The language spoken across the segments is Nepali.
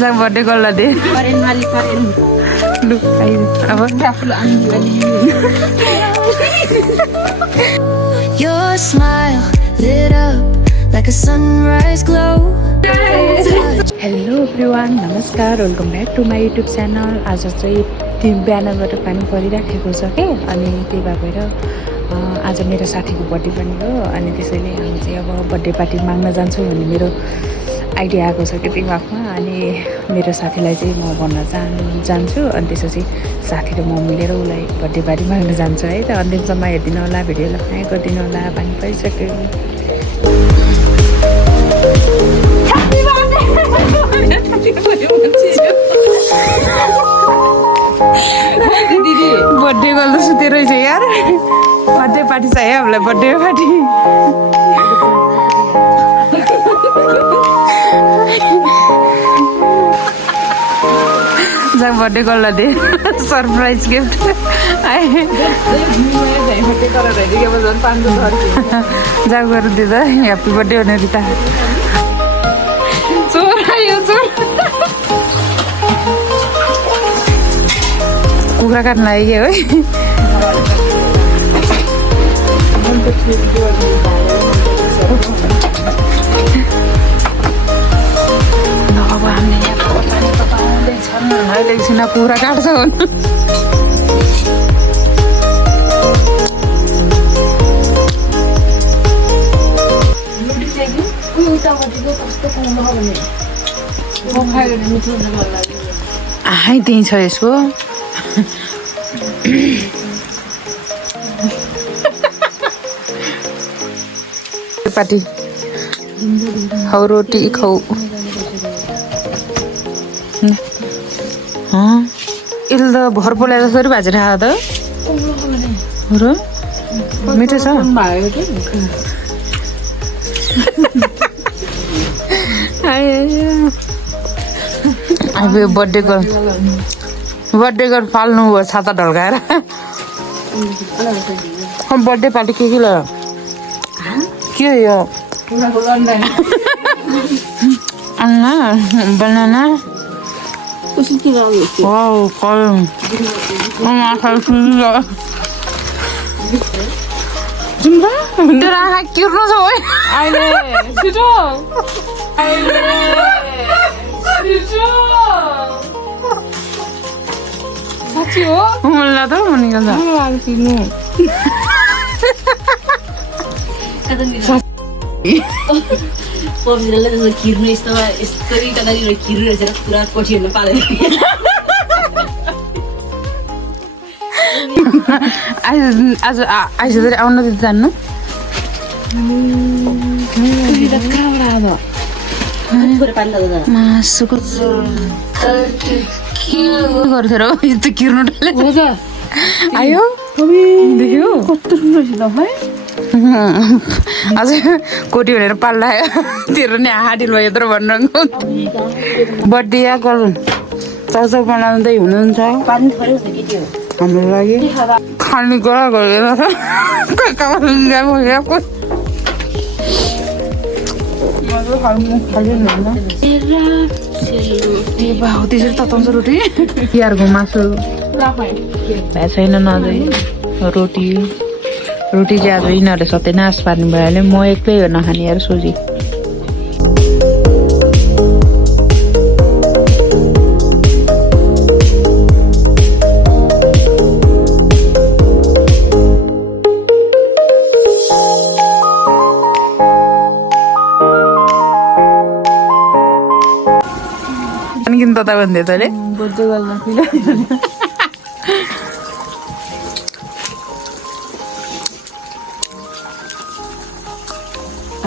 जाऊ बर्थडे गर्ल दे लु अब Your smile lit up like a sunrise glow. Hello everyone नमस्कार welcome back to my YouTube channel आज चाहिँ बिहानबाट पानी परिराखेको छ के अनि त्यही भएर आज मेरो साथीको बर्थडे पनि हो अनि त्यसैले हामी चाहिँ अब बर्थडे पार्टी माग्न जान्छौँ भन्ने मेरो आइडिया आएको छ कि दिमागमा अनि मेरो साथीलाई चाहिँ म भन्न जान्छु अनि त्यसपछि साथी र म मिलेर उसलाई बर्थडे पार्टी माग्न जान्छु है त अन्तिमसम्म हेरिदिनु होला भिडियोलाई माया गरिदिनु होला पानी परिसक्यो बर्थडे गर्दा सुते रहेछ यार बर्थडे पार्टी चाहियो हामीलाई बर्थडे पार्टी जाऊ birthday girl they surprise gift जाऊ गरेर दे त ह्याप्पी बर्थडे भनेर त चोर आयो चोर कुखुरा काट्न आयो है अब हामीले यहाँ पानी त पाउँदैछन् अहिले एकछिन कुखुरा काट्छ आइ त्यही छ यसको पार्टी हौ रोटी खाऊ यसले त भर पोलाएर जसरी भाजेर खायो त र मिठो छ अब बर्थडे गर् फाल्नु भयो छाता ढल्काएर बर्थडे पार्टी के ल के यो अन्ना बनाना वाउ कलम तेरो आँखा किर्नु छ अहिले छिटो साँच्ची हो मलाई त भनेको खिर्नु यस्तरी कतानिर खिर्नु रहेछ पुरा कोठीहरू पालेर आज आइसकेर आउन त जान्नु मासुको गर्थ्यो यस्तो किर्नु आयो देख्यो अझ कोटी भनेर पाल्ला तेरो नि हाडिल भयो यत्रो भनेर बर्थडे या गर्नु चाउचाउ बनाउँदै हुनुहुन्छ हाम्रो लागि खाने कुरा गरेर त्यसरी तताउँछ रोटी तिहारको मासु भए छैन नजै रोटी चाहिँ आज यिनीहरूले सत्यनाश पार्नु भइहाल्यो म एक्लै हो नखाने यार सोझी किन तता भन्दै तैँले बर्थडे गर्न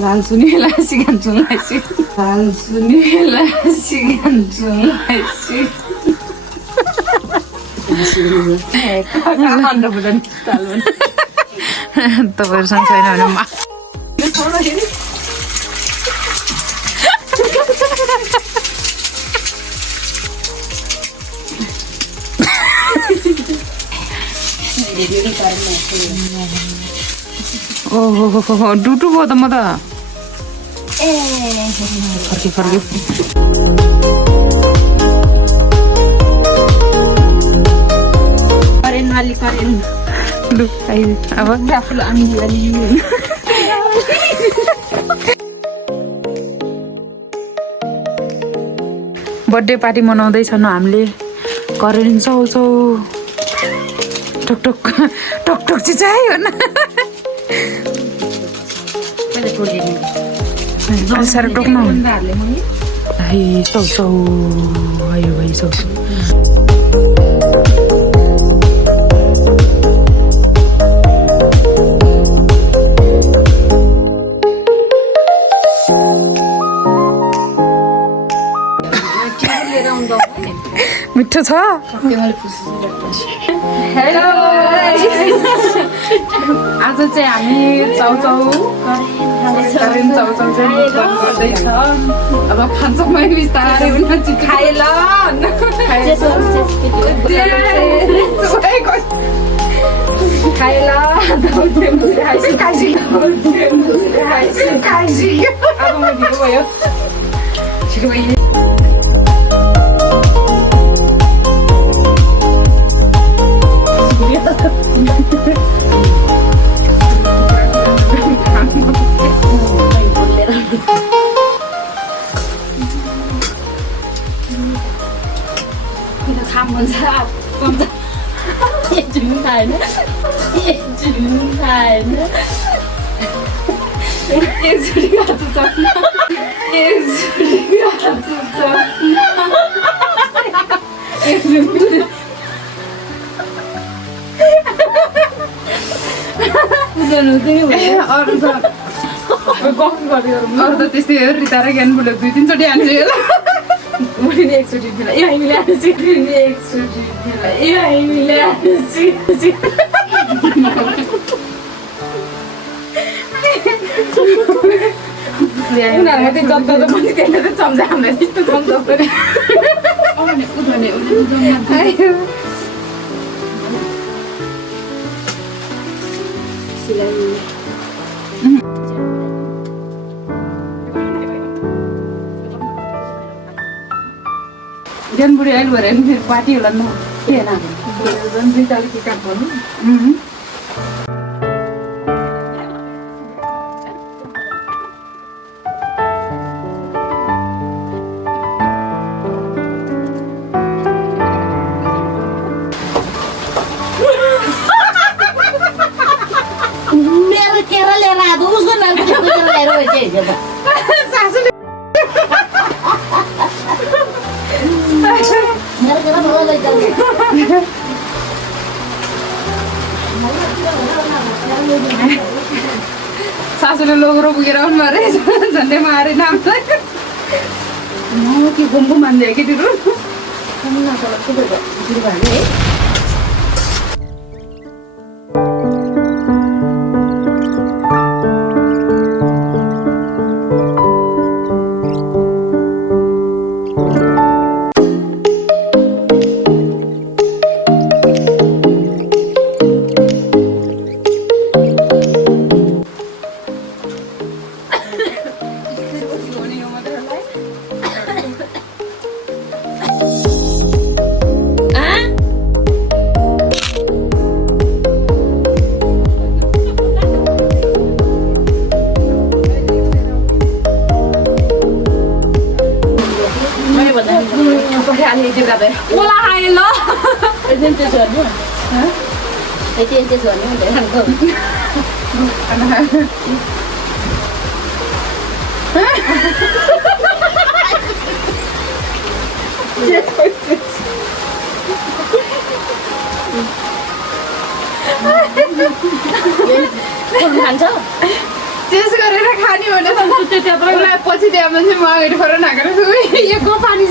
राल्सुनी लासी खान्छु तपाईँहरूसँग छैन भने ओहो डुटु भयो त म त फर्के अब आफूलाई हामी अलि बर्थडे पार्टी मनाउँदैछन् हामीले करेन्ट चाउँछौ टकटक टकटक चाहिँ चाहियो न साह्रो टोक्नु है चाउँछौ आयो भाइ चाउँछौ मिठो छ हेलो आज चाहिँ हामी चाउचाउ चाउचाउ चाहिँ गर्दैछ अब खान्छौँ बिस्तारै उनीहरू खाए ल अब म ढिलो भयो छिटो भयो खाम भन्छ एकचोटि खाएन एकचोटि खाएन एकचोटि खाँचो चक्न एकचोटि खाँचो चक्न अरू त गफ गर्यो अरू त त्यस्तै हो रिता र ज्ञान बुढो 2-3 चोटि हान्छु होला एकचोटि दिला ए हामीले एकचोटि दिला ए हामीले उनीहरूमा त्यो जत्ता त पनि त्यसले त चम्चा हामीलाई त्यस्तो चम्चा पऱ्यो ज्ञान बुढी अहिले भएर नि फेरि पार्टी होला न के होइन दुई ताल के काट भन्नु मेरो केरा लिएर आएको उसको नाम लिएर सासूले मेरो केरा भयो लैजाऊ सासूले लोग्रो पुगेर आउनु अरे झन्डै मारे नाम म के घुम्बु मान्दै केटीहरू Ola hai lo. Em chơi sườn nữa. Hả? Thấy chơi sườn nữa để thằng cơm. Con ăn chứ? त्यस गरेर खाने भने त्यसलाई पछि त्यहाँ मान्छे म अगाडि फर नाकेर यो पानी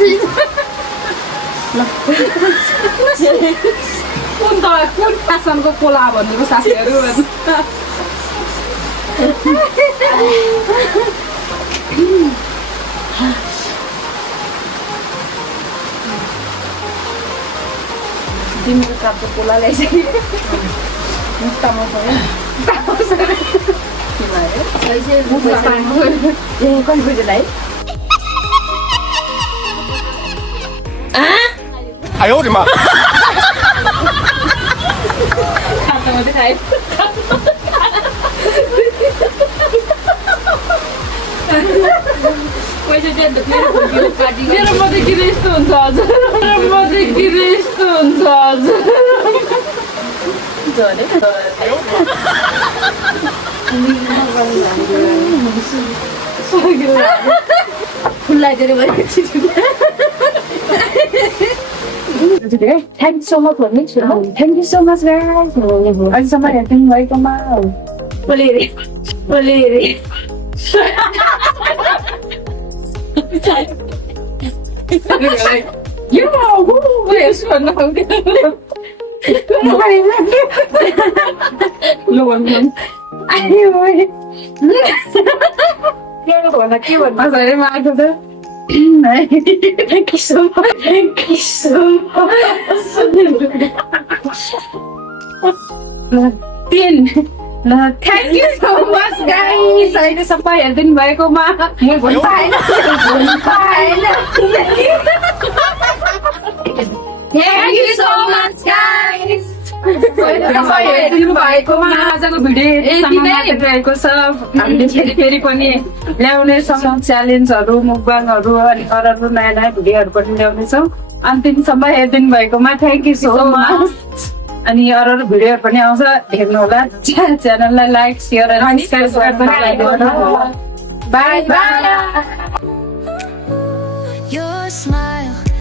कुन फेसनको कोला भनेको साथीहरू तिम्रो कापको कोला ल्याइसक्यो मात्रै खाएँ पैसा दियो नि त मेरो पार्टी मेरो मात्रै किन यस्तो हुन्छ हजुर मेरो मात्रै किन यस्तो हुन्छ खुल्ला दिएर भनेपछि थ्याङ्क यू सो मच भन्दैछु thank you so much guys अहिलेसम्म हेरिदिनु भएकोमा बोले रे यो यस्तो भन्नु भन्दा के भन्नु अरे माएको त थ्याङ्क यू सो मच ल thank you so much guys अहिलेसम्म हेरिदिनु भएकोमा Thank you so much, guys. हेरिदिनु भएकोमा आजको भिडियो रहेको छ हामीले फेरि पनि ल्याउनेछौँ च्यालेन्जहरू मुकबाङहरू अनि अरू नयाँ नयाँ भिडियोहरू पनि ल्याउनेछौँ अन्तिमसम्म हेरिदिनु भएकोमा थ्याङ्क यू सो मच अनि अरू भिडियोहरू पनि आउँछ हेर्नु होला च्यानललाई लाइक सेयर अनि सब्सक्राइब पनि बाई बाई Your smile